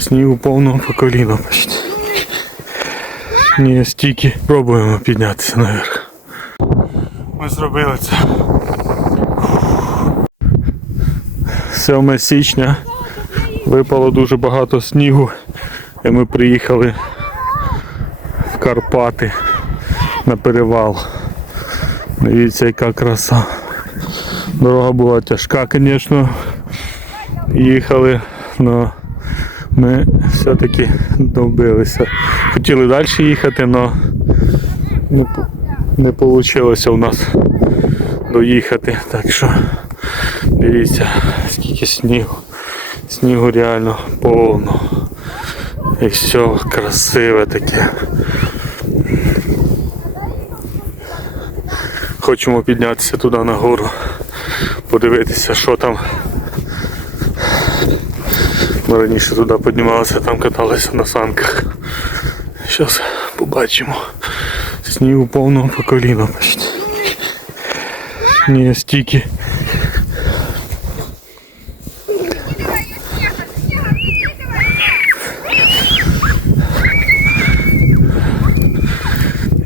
Снігу повного по коліна почти. Ні, стільки пробуємо піднятися наверх. Ми зробили це. 7 січня випало дуже багато снігу і ми приїхали в Карпати на перевал. Дивіться, яка краса. Дорога була тяжка, звісно. Їхали, але ми все-таки добилися. Хотіли далі їхати, але не, не вийшло у нас доїхати. Так що дивіться, скільки снігу. Снігу реально повно. І все красиве таке. Хочемо піднятися туди нагору, подивитися, що там. Ми раніше туди піднімалися, там каталися на санках. Зараз побачимо. Снігу повного по коліна почти. Ні, стільки.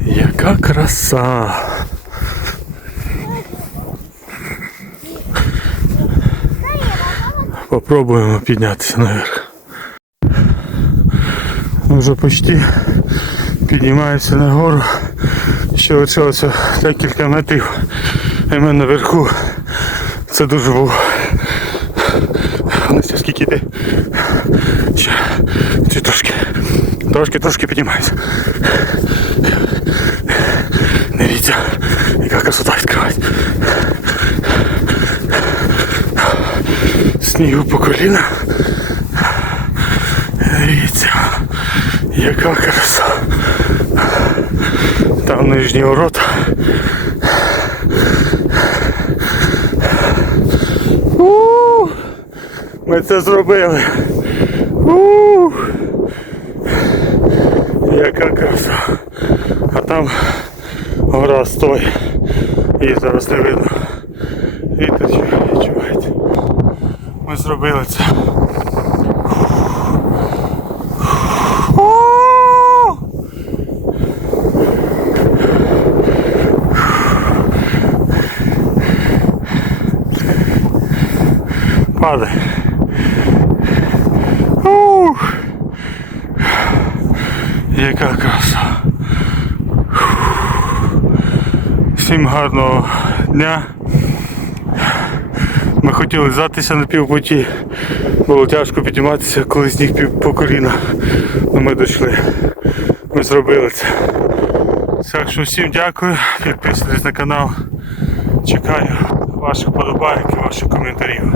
Яка краса. Попробуємо піднятися наверх. Вже почти піднімаємося нагору. Ще лишилося декілька метрів. І ми наверху. Це дуже було. Настя, скільки ти? Ще, ще трошки. Трошки, трошки піднімаємося. Дивіться, яка красота відкривається. Снігу по коліна. Дивіться, яка краса. Там нижні ворота. У! Ми це зробили. У! Яка краса. А там гора стоїть. Її зараз не видно. Вітер. Ми зробили це. Падай. Ух. Яка краса. Всім гарного дня. Хотіли здатися на півпуті. Було тяжко підійматися, коли сніг по коліна. Ну, ми дійшли. Ми зробили це. Так що всім дякую. Підписуйтесь на канал. Чекаю ваших подобайок і ваших коментарів.